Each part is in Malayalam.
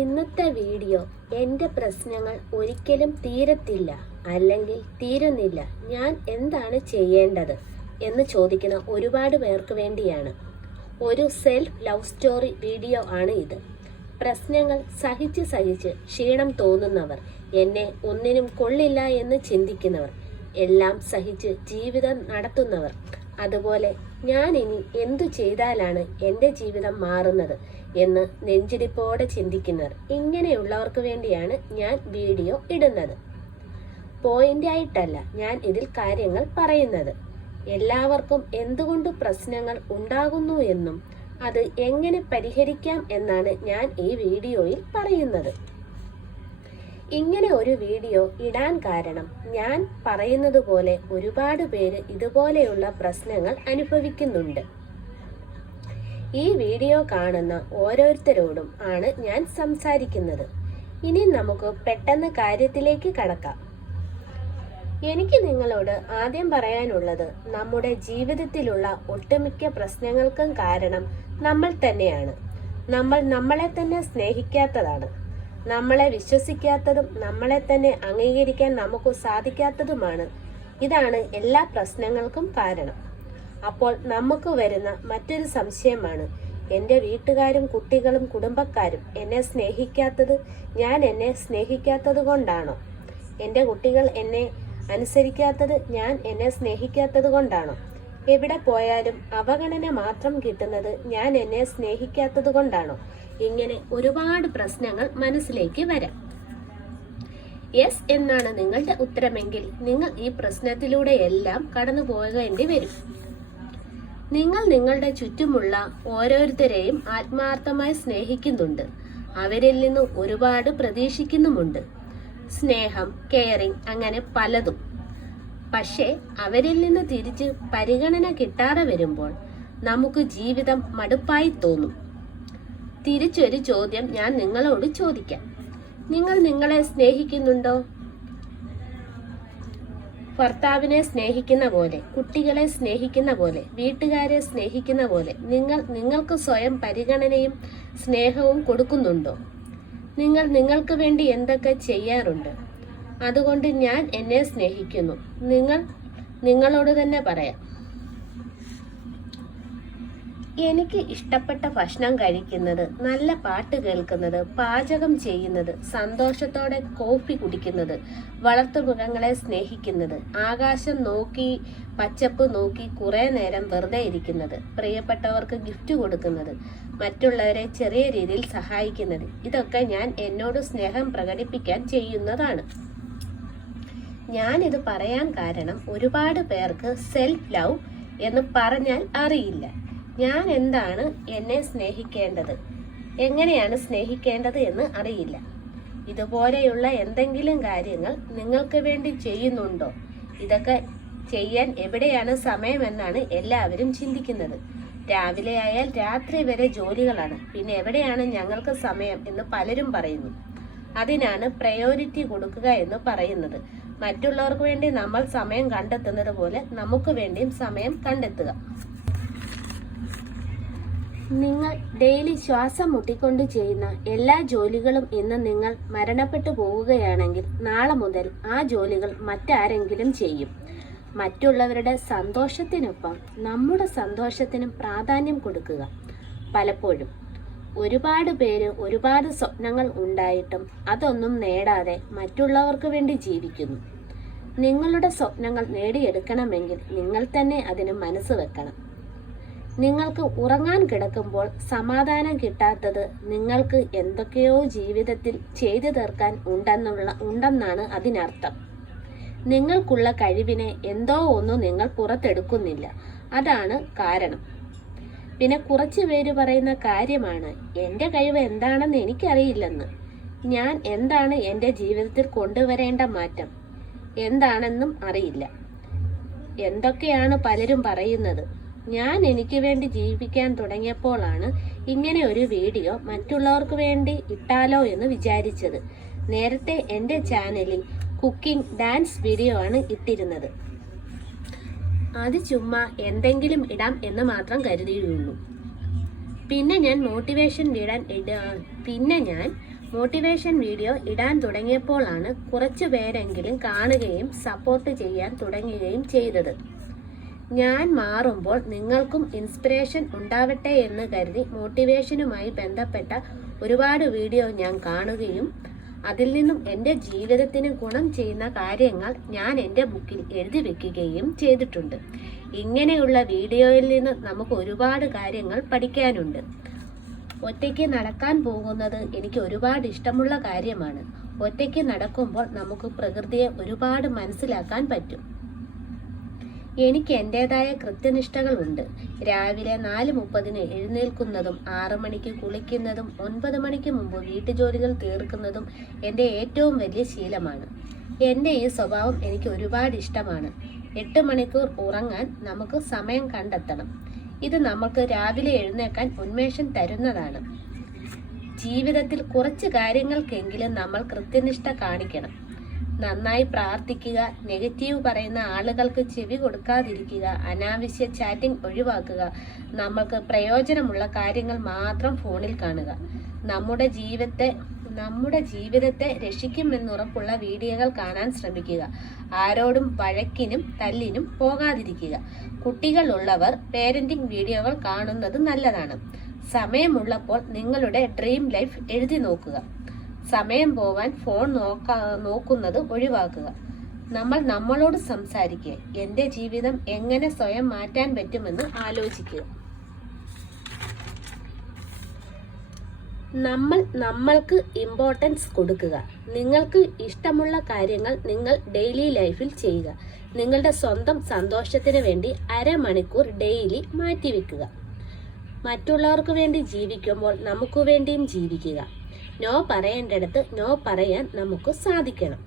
ഇന്നത്തെ വീഡിയോ എന്റെ പ്രശ്നങ്ങൾ ഒരിക്കലും തീരത്തില്ല അല്ലെങ്കിൽ തീരുന്നില്ല. ഞാൻ എന്താണ് ചെയ്യേണ്ടത് എന്ന് ചോദിക്കുന്ന ഒരുപാട് പേർക്ക് വേണ്ടിയാണ്. ഒരു സെൽഫ് ലവ് സ്റ്റോറി വീഡിയോ ആണ് ഇത്. പ്രശ്നങ്ങൾ സഹിച്ച് സഹിച്ച് ക്ഷീണം തോന്നുന്നവർ എന്നെ ഒന്നിനും കൊള്ളില്ല എന്ന് ചിന്തിക്കുന്നവർ എല്ലാം സഹിച്ച് ജീവിതം നടത്തുന്നവർ അതുപോലെ ഞാൻ ഇനി എന്തു ചെയ്താലാണ് എന്റെ ജീവിതം മാറുന്നത് എന്ന് നെഞ്ചിടിപ്പോടെ ചിന്തിക്കുന്നവർ ഇങ്ങനെയുള്ളവർക്ക് വേണ്ടിയാണ് ഞാൻ വീഡിയോ ഇടുന്നത്. പോയിന്റ് ആയിട്ടല്ല ഞാൻ ഇതിൽ കാര്യങ്ങൾ പറയുന്നത്. എല്ലാവർക്കും എന്തുകൊണ്ട് പ്രശ്നങ്ങൾ ഉണ്ടാകുന്നു എന്നും അത് എങ്ങനെ പരിഹരിക്കാം എന്നാണ് ഞാൻ ഈ വീഡിയോയിൽ പറയുന്നത്. ഇങ്ങനെ ഒരു വീഡിയോ ഇടാൻ കാരണം ഞാൻ പറയുന്നത് പോലെ ഒരുപാട് പേര് ഇതുപോലെയുള്ള പ്രശ്നങ്ങൾ അനുഭവിക്കുന്നുണ്ട്. ഈ വീഡിയോ കാണുന്ന ഓരോരുത്തരോടും ആണ് ഞാൻ സംസാരിക്കുന്നത്. ഇനി നമുക്ക് പെട്ടെന്ന് കാര്യത്തിലേക്ക് കടക്കാം. എനിക്ക് നിങ്ങളോട് ആദ്യം പറയാനുള്ളത് നമ്മുടെ ജീവിതത്തിലുള്ള ഒട്ടുമിക്ക പ്രശ്നങ്ങൾക്കും കാരണം നമ്മൾ തന്നെയാണ്. നമ്മൾ നമ്മളെ തന്നെ സ്നേഹിക്കാത്തതാണ്. നമ്മളെ വിശ്വസിക്കാത്തതും നമ്മളെ തന്നെ അംഗീകരിക്കാൻ നമുക്ക് സാധിക്കാത്തതുമാണ്. ഇതാണ് എല്ലാ പ്രശ്നങ്ങൾക്കും കാരണം. അപ്പോൾ നമുക്ക് വരുന്ന മറ്റൊരു സംശയമാണ്. എന്റെ വീട്ടുകാരും കുട്ടികളും കുടുംബക്കാരും എന്നെ സ്നേഹിക്കാത്തത് ഞാൻ എന്നെ സ്നേഹിക്കാത്തത് കൊണ്ടാണോ? എന്റെ കുട്ടികൾ എന്നെ അനുസരിക്കാത്തത് ഞാൻ എന്നെ സ്നേഹിക്കാത്തത് കൊണ്ടാണോ? എവിടെ പോയാലും അവഗണന മാത്രം കിട്ടുന്നത് ഞാൻ എന്നെ സ്നേഹിക്കാത്തത് കൊണ്ടാണോ? ഇങ്ങനെ ഒരുപാട് പ്രശ്നങ്ങൾ മനസ്സിലേക്ക് വരാം. യെസ് എന്നാണ് നിങ്ങളുടെ ഉത്തരമെങ്കിൽ നിങ്ങൾ ഈ പ്രശ്നത്തിലൂടെയെല്ലാം കടന്നു പോകേണ്ടി വരും. നിങ്ങൾ നിങ്ങളുടെ ചുറ്റുമുള്ള ഓരോരുത്തരെയും ആത്മാർത്ഥമായി സ്നേഹിക്കുന്നുണ്ട്. അവരിൽ നിന്ന് ഒരുപാട് പ്രതീക്ഷിക്കുന്നുമുണ്ട്. സ്നേഹം കെയറിങ് അങ്ങനെ പലതും. പക്ഷേ അവരിൽ നിന്ന് തിരിച്ച് പരിഗണന കിട്ടാതെ വരുമ്പോൾ നമുക്ക് ജീവിതം മടുപ്പായി തോന്നും. തിരിച്ചൊരു ചോദ്യം ഞാൻ നിങ്ങളോട് ചോദിക്കാം. നിങ്ങൾ നിങ്ങളെ സ്നേഹിക്കുന്നുണ്ടോ? ഭർത്താവിനെ സ്നേഹിക്കുന്ന പോലെ കുട്ടികളെ സ്നേഹിക്കുന്ന പോലെ വീട്ടുകാരെ സ്നേഹിക്കുന്ന പോലെ നിങ്ങൾ നിങ്ങൾക്ക് സ്വയം പരിഗണനയും സ്നേഹവും കൊടുക്കുന്നുണ്ടോ? നിങ്ങൾ നിങ്ങൾക്ക് വേണ്ടി എന്തൊക്കെ ചെയ്യാറുണ്ട്? അതുകൊണ്ട് ഞാൻ എന്നെ സ്നേഹിക്കുന്നു. നിങ്ങൾ നിങ്ങളോട് തന്നെ പറയാം. എനിക്ക് ഇഷ്ടപ്പെട്ട ഭക്ഷണം കഴിക്കുന്നത് നല്ല പാട്ട് കേൾക്കുന്നത് പാചകം ചെയ്യുന്നത് സന്തോഷത്തോടെ കോഫി കുടിക്കുന്നത് വളർത്തുമൃഗങ്ങളെ സ്നേഹിക്കുന്നത് ആകാശം നോക്കി പച്ചപ്പ് നോക്കി കുറെ നേരം വെറുതെ ഇരിക്കുന്നത് പ്രിയപ്പെട്ടവർക്ക് ഗിഫ്റ്റ് കൊടുക്കുന്നത് മറ്റുള്ളവരെ ചെറിയ രീതിയിൽ സഹായിക്കുന്നത് ഇതൊക്കെ ഞാൻ എന്നോട് സ്നേഹം പ്രകടിപ്പിക്കാൻ ചെയ്യുന്നതാണ്. ഞാനിത് പറയാൻ കാരണം ഒരുപാട് പേർക്ക് സെൽഫ് ലവ് എന്ന് പറഞ്ഞാൽ അറിയില്ല. ഞാൻ എന്താണ് എന്നെ സ്നേഹിക്കേണ്ടത്? എങ്ങനെയാണ് സ്നേഹിക്കേണ്ടത് എന്ന് അറിയില്ല. ഇതുപോലെയുള്ള എന്തെങ്കിലും കാര്യങ്ങൾ നിങ്ങൾക്ക് വേണ്ടി ചെയ്യുന്നുണ്ടോ? ഇതൊക്കെ ചെയ്യാൻ എവിടെയാണ് സമയമെന്നാണ് എല്ലാവരും ചിന്തിക്കുന്നത്. രാവിലെ ആയാൽ രാത്രി വരെ ജോലികളാണ്. പിന്നെ എവിടെയാണ് ഞങ്ങൾക്ക് സമയം എന്ന് പലരും പറയുന്നു. അതിനാണ് പ്രയോറിറ്റി കൊടുക്കുക എന്ന് പറയുന്നത്. മറ്റുള്ളവർക്ക് വേണ്ടി നമ്മൾ സമയം കണ്ടെത്തുന്നത് പോലെ നമുക്ക് വേണ്ടിയും സമയം കണ്ടെത്തുക. നിങ്ങൾ ഡെയിലി ശ്വാസം മുട്ടിക്കൊണ്ട് ചെയ്യുന്ന എല്ലാ ജോലികളും ഇന്ന് നിങ്ങൾ മരണപ്പെട്ടു പോവുകയാണെങ്കിൽ നാളെ മുതൽ ആ ജോലികൾ മറ്റാരെങ്കിലും ചെയ്യും. മറ്റുള്ളവരുടെ സന്തോഷത്തിനൊപ്പം നമ്മുടെ സന്തോഷത്തിനും പ്രാധാന്യം കൊടുക്കുക. പലപ്പോഴും ഒരുപാട് പേര് ഒരുപാട് സ്വപ്നങ്ങൾ ഉണ്ടായിട്ടും അതൊന്നും നേടാതെ മറ്റുള്ളവർക്ക് വേണ്ടി ജീവിക്കുന്നു. നിങ്ങളുടെ സ്വപ്നങ്ങൾ നേടിയെടുക്കണമെങ്കിൽ നിങ്ങൾ തന്നെ അതിന് മനസ്സ് വെക്കണം. നിങ്ങൾക്ക് ഉറങ്ങാൻ കിടക്കുമ്പോൾ സമാധാനം കിട്ടാത്തത് നിങ്ങൾക്ക് എന്തൊക്കെയോ ജീവിതത്തിൽ ചെയ്തു തീർക്കാൻ ഉണ്ടെന്നുള്ള ഉണ്ടെന്നാണ് അതിനർത്ഥം. നിങ്ങൾക്കുള്ള കഴിവിനെ എന്തോ ഒന്നും നിങ്ങൾ പുറത്തെടുക്കുന്നില്ല. അതാണ് കാരണം. പിന്നെ കുറച്ച് പേര് പറയുന്ന കാര്യമാണ് എന്റെ കഴിവ് എന്താണെന്ന് എനിക്കറിയില്ലെന്ന്. ഞാൻ എന്താണ് എന്റെ ജീവിതത്തിൽ കൊണ്ടുവരേണ്ട മാറ്റം? എന്താണെന്നും അറിയില്ല. എന്തൊക്കെയാണ് പലരും പറയുന്നത്? ഞാൻ എനിക്ക് വേണ്ടി ജീവിക്കാൻ തുടങ്ങിയപ്പോഴാണ് ഇങ്ങനെ ഒരു വീഡിയോ മറ്റുള്ളവർക്ക് വേണ്ടി ഇട്ടാലോ എന്ന് വിചാരിച്ചത്. നേരത്തെ എന്റെ ചാനലിൽ കുക്കിംഗ് ഡാൻസ് വീഡിയോ ആണ് ഇട്ടിരുന്നത്. അത് ചുമ്മാ എന്തെങ്കിലും ഇടാം എന്ന് മാത്രം കരുതിയുള്ളൂ. പിന്നെ ഞാൻ മോട്ടിവേഷൻ ഇടാൻ ഇട പിന്നെ ഞാൻ മോട്ടിവേഷൻ വീഡിയോ ഇടാൻ തുടങ്ങിയപ്പോഴാണ് കുറച്ചു പേരെങ്കിലും കാണുകയും സപ്പോർട്ട് ചെയ്യാൻ തുടങ്ങുകയും ചെയ്തത്. ഞാൻ മാറുമ്പോൾ നിങ്ങൾക്കും ഇൻസ്പിറേഷൻ ഉണ്ടാവട്ടെ എന്ന് കരുതി മോട്ടിവേഷനുമായി ബന്ധപ്പെട്ട ഒരുപാട് വീഡിയോ ഞാൻ കാണുകയും അതിൽ നിന്നും എന്റെ ജീവിതത്തിന് ഗുണം ചെയ്യുന്ന കാര്യങ്ങൾ ഞാൻ എന്റെ ബുക്കിൽ എഴുതി വെക്കുകയും ചെയ്തിട്ടുണ്ട്. ഇങ്ങനെയുള്ള വീഡിയോയിൽ നിന്ന് നമുക്ക് ഒരുപാട് കാര്യങ്ങൾ പഠിക്കാനുണ്ട്. ഒറ്റയ്ക്ക് നടക്കാൻ പോകുന്നത് എനിക്ക് ഒരുപാട് ഇഷ്ടമുള്ള കാര്യമാണ്. ഒറ്റയ്ക്ക് നടക്കുമ്പോൾ നമുക്ക് പ്രകൃതിയെ ഒരുപാട് മനസ്സിലാക്കാൻ പറ്റും. എനിക്ക് എന്റെതായ കൃത്യനിഷ്ഠകളുണ്ട്. രാവിലെ നാല് മുപ്പതിന് എഴുന്നേൽക്കുന്നതും ആറു മണിക്ക് കുളിക്കുന്നതും ഒൻപത് മണിക്ക് മുമ്പ് വീട്ടുജോലികൾ തീർക്കുന്നതും എന്റെ ഏറ്റവും വലിയ ശീലമാണ്. എന്റെ ഈ സ്വഭാവം എനിക്ക് ഒരുപാട് ഇഷ്ടമാണ്. എട്ട് മണിക്കൂർ ഉറങ്ങാൻ നമുക്ക് സമയം കണ്ടെത്തണം. ഇത് നമുക്ക് രാവിലെ എഴുന്നേക്കാൻ ഉന്മേഷം തരുന്നതാണ്. ജീവിതത്തിൽ കുറച്ച് കാര്യങ്ങൾക്കെങ്കിലും നമ്മൾ കൃത്യനിഷ്ഠ കാണിക്കണം. നന്നായി പ്രാർത്ഥിക്കുക നെഗറ്റീവ് പറയുന്ന ആളുകൾക്ക് ചെവി കൊടുക്കാതിരിക്കുക അനാവശ്യ ചാറ്റിംഗ് ഒഴിവാക്കുക നമ്മൾക്ക് പ്രയോജനമുള്ള കാര്യങ്ങൾ മാത്രം ഫോണിൽ കാണുക. നമ്മുടെ ജീവിതത്തെ നമ്മുടെ ജീവിതത്തെ രക്ഷിക്കുമെന്നുറപ്പുള്ള വീഡിയോകൾ കാണാൻ ശ്രമിക്കുക. ആരോടും വഴക്കിനും തല്ലിനും പോകാതിരിക്കുക. കുട്ടികളുള്ളവർ പേരന്റിംഗ് വീഡിയോകൾ കാണുന്നത് നല്ലതാണ്. സമയമുള്ളപ്പോൾ നിങ്ങളുടെ ഡ്രീം ലൈഫ് എഴുതി നോക്കുക. സമയം പോവാൻ ഫോൺ നോക്കാ നോക്കുന്നത് ഒഴിവാക്കുക. നമ്മൾ നമ്മളോട് സംസാരിക്കുക. എന്റെ ജീവിതം എങ്ങനെ സ്വയം മാറ്റാൻ പറ്റുമെന്ന് ആലോചിക്കുക. നമ്മൾ നമ്മൾക്ക് ഇമ്പോർട്ടൻസ് കൊടുക്കുക. നിങ്ങൾക്ക് ഇഷ്ടമുള്ള കാര്യങ്ങൾ നിങ്ങൾ ഡെയിലി ലൈഫിൽ ചെയ്യുക. നിങ്ങളുടെ സ്വന്തം സന്തോഷത്തിന് വേണ്ടി അരമണിക്കൂർ ഡെയിലി മാറ്റിവെക്കുക. മറ്റുള്ളവർക്ക് വേണ്ടി ജീവിക്കുമ്പോൾ നമുക്ക് വേണ്ടിയും ജീവിക്കുക. നോ പറയേണ്ടടുത്ത് നോ പറയാൻ നമുക്ക് സാധിക്കണം.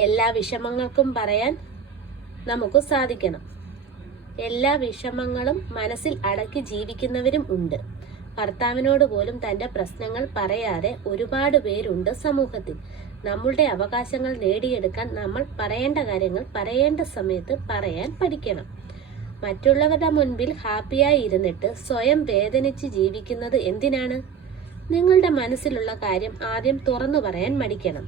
എല്ലാ വിഷമങ്ങൾക്കും പറയാൻ നമുക്ക് സാധിക്കണം. എല്ലാ വിഷമങ്ങളും മനസ്സിൽ അടക്കി ജീവിക്കുന്നവരും ഉണ്ട്. ഭർത്താവിനോട് പോലും തന്റെ പ്രശ്നങ്ങൾ പറയാതെ ഒരുപാട് പേരുണ്ട് സമൂഹത്തിൽ. നമ്മളുടെ അവകാശങ്ങൾ നേടിയെടുക്കാൻ നമ്മൾ പറയേണ്ട കാര്യങ്ങൾ പറയേണ്ട സമയത്ത് പറയാൻ പഠിക്കണം. മറ്റുള്ളവരുടെ മുൻപിൽ ഹാപ്പിയായി ഇരുന്നിട്ട് സ്വയം വേദനിച്ച് ജീവിക്കുന്നത് എന്തിനാണ്? നിങ്ങളുടെ മനസ്സിലുള്ള കാര്യം ആദ്യം തുറന്നു പറയാൻ മടിക്കണം.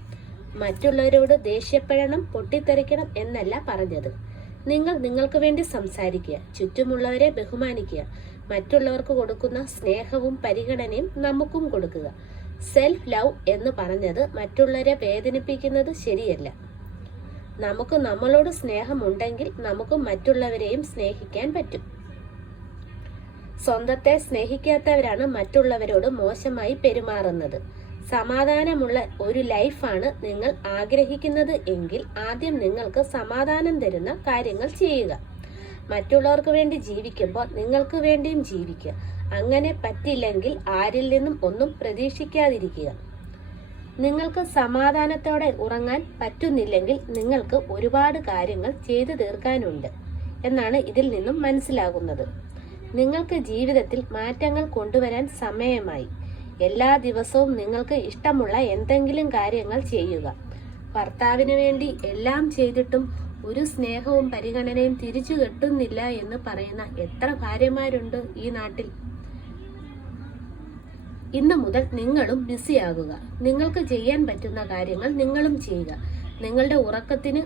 മറ്റുള്ളവരോട് ദേഷ്യപ്പെടണം പൊട്ടിത്തെറിക്കണം എന്നല്ല പറഞ്ഞത്. നിങ്ങൾ നിങ്ങൾക്ക് വേണ്ടി സംസാരിക്കുക ചുറ്റുമുള്ളവരെ ബഹുമാനിക്കുക മറ്റുള്ളവർക്ക് കൊടുക്കുന്ന സ്നേഹവും പരിഗണനയും നമുക്കും കൊടുക്കുക. സെൽഫ് ലവ് എന്ന് പറഞ്ഞത് മറ്റുള്ളവരെ വേദനിപ്പിക്കുന്നത് ശരിയല്ല. നമുക്ക് നമ്മളോട് സ്നേഹമുണ്ടെങ്കിൽ നമുക്ക് മറ്റുള്ളവരെയും സ്നേഹിക്കാൻ പറ്റും. സ്വന്തത്തെ സ്നേഹിക്കാത്തവരാണ് മറ്റുള്ളവരോട് മോശമായി പെരുമാറുന്നത്. സമാധാനമുള്ള ഒരു ലൈഫാണ് നിങ്ങൾ ആഗ്രഹിക്കുന്നത് എങ്കിൽ ആദ്യം നിങ്ങൾക്ക് സമാധാനം തരുന്ന കാര്യങ്ങൾ ചെയ്യുക. മറ്റുള്ളവർക്ക് വേണ്ടി ജീവിക്കുമ്പോൾ നിങ്ങൾക്ക് വേണ്ടിയും ജീവിക്കുക. അങ്ങനെ പറ്റില്ലെങ്കിൽ ആരിൽ നിന്നും ഒന്നും പ്രതീക്ഷിക്കാതിരിക്കുക. നിങ്ങൾക്ക് സമാധാനത്തോടെ ഉറങ്ങാൻ പറ്റുന്നില്ലെങ്കിൽ നിങ്ങൾക്ക് ഒരുപാട് കാര്യങ്ങൾ ചെയ്തു തീർക്കാനുണ്ട് എന്നാണ് ഇതിൽ നിന്നും മനസ്സിലാകുന്നത്. നിങ്ങൾക്ക് ജീവിതത്തിൽ മാറ്റങ്ങൾ കൊണ്ടുവരാൻ സമയമായി. എല്ലാ ദിവസവും നിങ്ങൾക്ക് ഇഷ്ടമുള്ള എന്തെങ്കിലും കാര്യങ്ങൾ ചെയ്യുക. ഭർത്താവിന് വേണ്ടി എല്ലാം ചെയ്തിട്ടും ഒരു സ്നേഹവും പരിഗണനയും തിരിച്ചു കിട്ടുന്നില്ല എന്ന് പറയുന്ന എത്ര ഭാര്യമാരുണ്ട് ഈ നാട്ടിൽ? ഇന്ന് മുതൽ നിങ്ങളും ബിസിയാകുക നിങ്ങൾക്ക് ചെയ്യാൻ പറ്റുന്ന കാര്യങ്ങൾ നിങ്ങളും ചെയ്യുക. നിങ്ങളുടെ ഉറക്കത്തിന്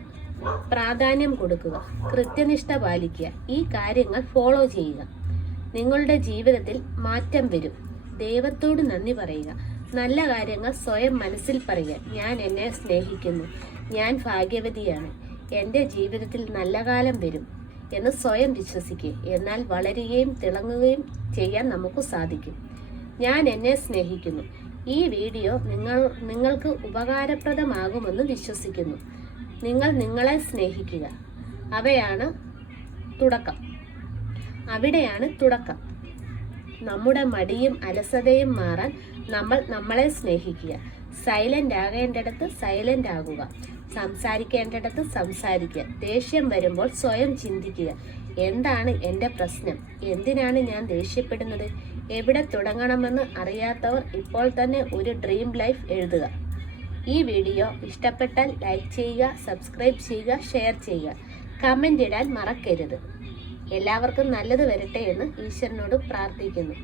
പ്രാധാന്യം കൊടുക്കുക. കൃത്യനിഷ്ഠ പാലിക്കുക. ഈ കാര്യങ്ങൾ ഫോളോ ചെയ്യുക. നിങ്ങളുടെ ജീവിതത്തിൽ മാറ്റം വരും. ദൈവത്തോട് നന്ദി പറയുക. നല്ല കാര്യങ്ങൾ സ്വയം മനസ്സിൽ പറയുക. ഞാൻ എന്നെ സ്നേഹിക്കുന്നു. ഞാൻ ഭാഗ്യവതിയാണ്. എന്റെ ജീവിതത്തിൽ നല്ല കാലം വരും എന്ന് സ്വയം വിശ്വസിക്കുക. എന്നാൽ വളരുകയും തിളങ്ങുകയും ചെയ്യാൻ നമുക്ക് സാധിക്കും. ഞാൻ എന്നെ സ്നേഹിക്കുന്നു. ഈ വീഡിയോ നിങ്ങൾ നിങ്ങൾക്ക് ഉപകാരപ്രദമാകുമെന്ന് വിശ്വസിക്കുന്നു. നിങ്ങൾ നിങ്ങളെ സ്നേഹിക്കുക. അവയാണ് തുടക്കം. അവിടെയാണ് തുടക്കം. നമ്മുടെ മടിയും അലസതയും മാറാൻ നമ്മൾ നമ്മളെ സ്നേഹിക്കുക. സൈലന്റ് ആകേണ്ടിടത്ത് സൈലന്റ് ആകുക. സംസാരിക്കേണ്ടിടത്ത് സംസാരിക്കുക. ദേഷ്യം വരുമ്പോൾ സ്വയം ചിന്തിക്കുക. എന്താണ് എന്റെ പ്രശ്നം? എന്തിനാണ് ഞാൻ ദേഷ്യപ്പെടുന്നത്? എവിടെ തുടങ്ങണമെന്ന് അറിയാത്തവർ ഇപ്പോൾ തന്നെ ഒരു ഡ്രീം ലൈഫ് എഴുതുക. ഈ വീഡിയോ ഇഷ്ടപ്പെട്ടാൽ ലൈക്ക് ചെയ്യുക സബ്സ്ക്രൈബ് ചെയ്യുക ഷെയർ ചെയ്യുക. കമന്റ് ഇടാൻ മറക്കരുത്. എല്ലാവർക്കും നല്ലത് വരട്ടെ എന്ന് ഈശ്വരനോട് പ്രാർത്ഥിക്കുന്നു.